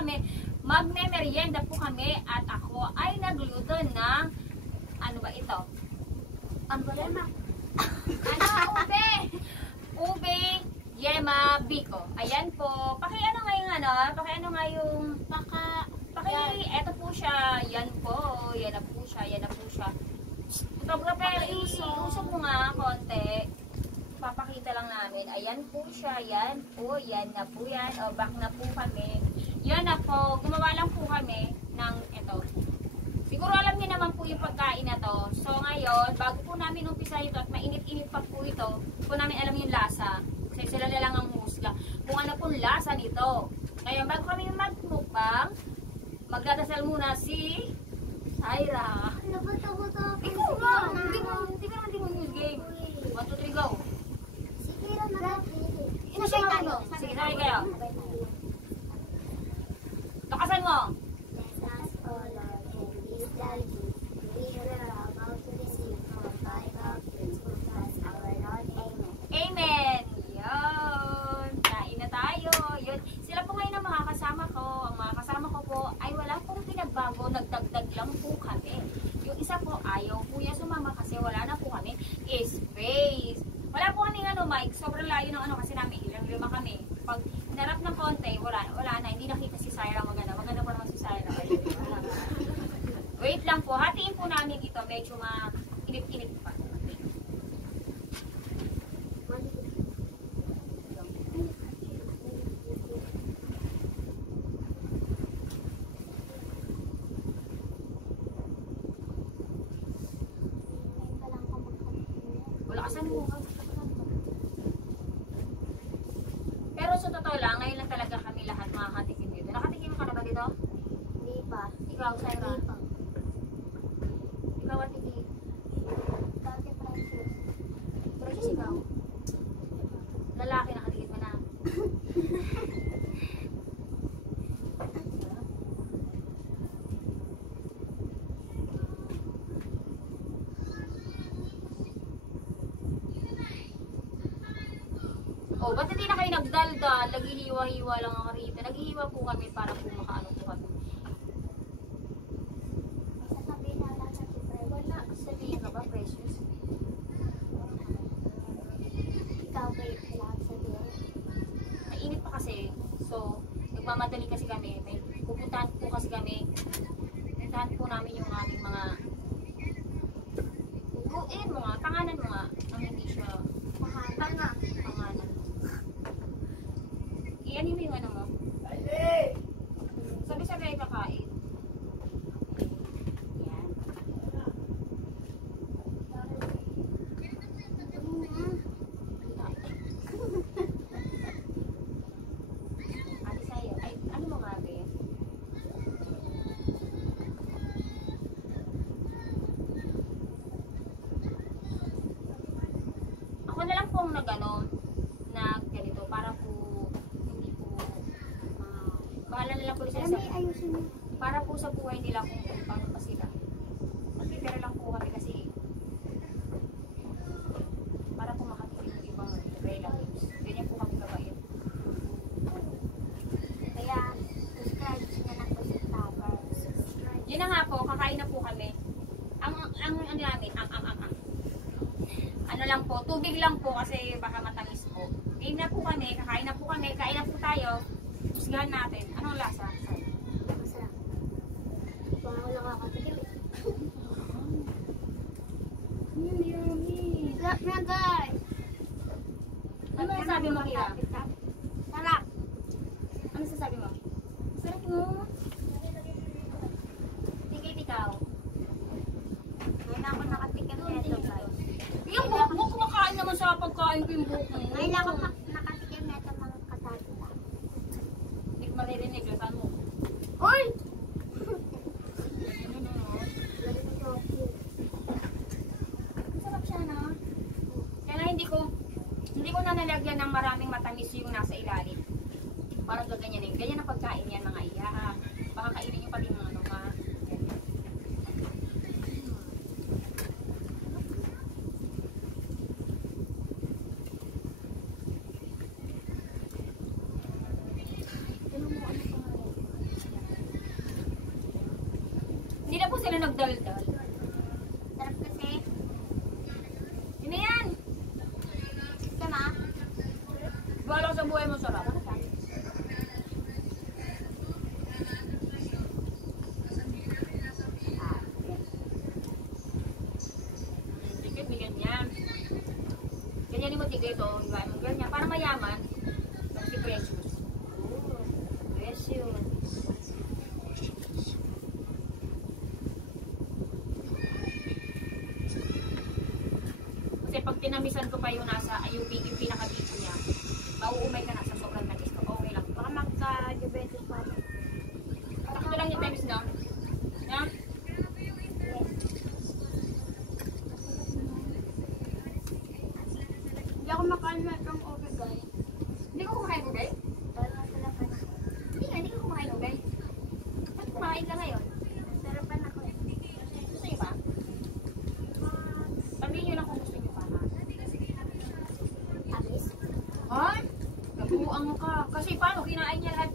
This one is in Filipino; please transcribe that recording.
kami, magme-merienda po kami at ako ay nagluto ng, ano ba ito? Ano ba yun? Ube! Ube, yema, biko. Ayan po. Pakiano nga yung eto po siya. Yan po. Yan na po siya. Yan na po siya. Pero iusok mo nga konti. Papakita lang namin. Ayan po siya. Yan po. Yan na po yan. O, back na po kami. Yan na po. Gumawa lang po kami ng ito. Siguro alam niyo naman po yung pagkain na to. So ngayon, bago po namin umpisa ito at mainit-init pa po ito, po namin alam yung lasa. Kasi sila na lang ang husga. Kung ano pong lasa nito. Ngayon, bago kami magmukbang, magdadasal muna si Syra. Ikaw nga! Hindi mo news game. 1, 2, 3, go! Sige lang, marami. Sige kayo. Lakasan mo! Amen! Yun! Kain na tayo! Yun. Sila po ngayon ang mga kasama ko. Ang mga kasama ko po ay wala pong pinagbago. Nagdagdag lang po kami. Yung isa po ayaw po niya sumama kasi wala na po kami space. Wala po kaming mic. Sobrang layo ng kasi namin. Ilang-lima kami. Pag hinarap ng konti, wala na. Hindi nakita si Syra maganda. Maganda pa naman si Syra. Wait lang po. Hatiin po namin ito. Medyo init-init pa. Wala kasan mo. Pero sa totoo lang, ngayon lang talaga kami lahat makakatikim dito. Nakatikim ka na ba dito? Hindi pa. Ikaw, Syra? Hindi pa. Ikaw at Tiki? Dati precious. Precious ikaw? Lalaki nakatikim ka na. Oh, ba't hindi na kayo nagdaldal? Naghihiwa-hiwa lang ako rito. Naghihiwa po kami para po makaano po kami. Sasabihin na lang sa Precious. Wala. Sabihin ka ba, Precious? Ikaw ba yung kailangan sabihin? Mainit pa kasi. So, nagmamadali kasi kami. May pupuntahan po kasi kami. Puntahan po namin yung aming mga mo nga, tanganan mo nga. Ang hindi siya Tanga. tanganan. Iyan yung ano mo. Sabi-sabi ay kakain. Yan. Ate sa'yo. Ay, ano mo nga ba? Ako na lang pong ganito para po hindi po bahala na lang po sila sa Ayusin mo. para po sa buhay nila kung paano pa sila. Magpipera lang po kami kasi para po makatikin yung ibang relatives. Ganyan po kami kabait. Kaya, subscribe na lang po sa Tower. Subscribe. Yun na nga po, kakain na po kami. Ang namin, ano lang po, tubig lang po kasi baka matamis po. Game na po kami, kakain na po kami, kain na po tayo. Husgahan natin. Anong lasa? Masarap. Parang wala kakatikim. Yummy! Sarap na guys. Ano sabi mo, Kira? Sarap. Ano sasabi mo? Sarap mo. Tingit ikaw. Ngayon ako nakatikim nito guys. Yung buhok mo, kumakain naman sa pagkain ko yung buhok mo. Ngayon ako nakatikim nito mga katagla. Hindi ko maririnig. Saan mo? Uy! Sarap siya na. Kaya hindi ko na nalagyan ng maraming matamis yung nasa ilalim. Parang gaganyan eh. Ganyan ang pagkain yan mga iya. Baka kainin nyo pati mga ano ma. sila nagdaldal. Sarap kasi. Yun na yan. Tama? Bala ka sa buhay mo, sarap. Tikit, may ganyan. Ganyan mo tikit, o. Iba mo ganyan. Para mayaman. Si Precious. Oh, Precious. Kasi pag tinamisan ko pa yung nasa yung pinaka-dito niya, mauumay ka na sa sobrang tamis ko. Okay lang. Baka magka-diabetes pa. Sakto lang yung tamis, no? Ha? Hindi ako makain na itong obigay. Hindi ko kumakain ko, guys. Dahil sila pa na. Hindi ko kumakain ko, guys. Ba't kumain ka ngayon? Sarapan ako. Gusto niyo ba? Sabihin niyo lang kung gusto niyo pa, ha? Abis? Ay! Nabuang mo ka. Kasi paano? Kinain niya lahat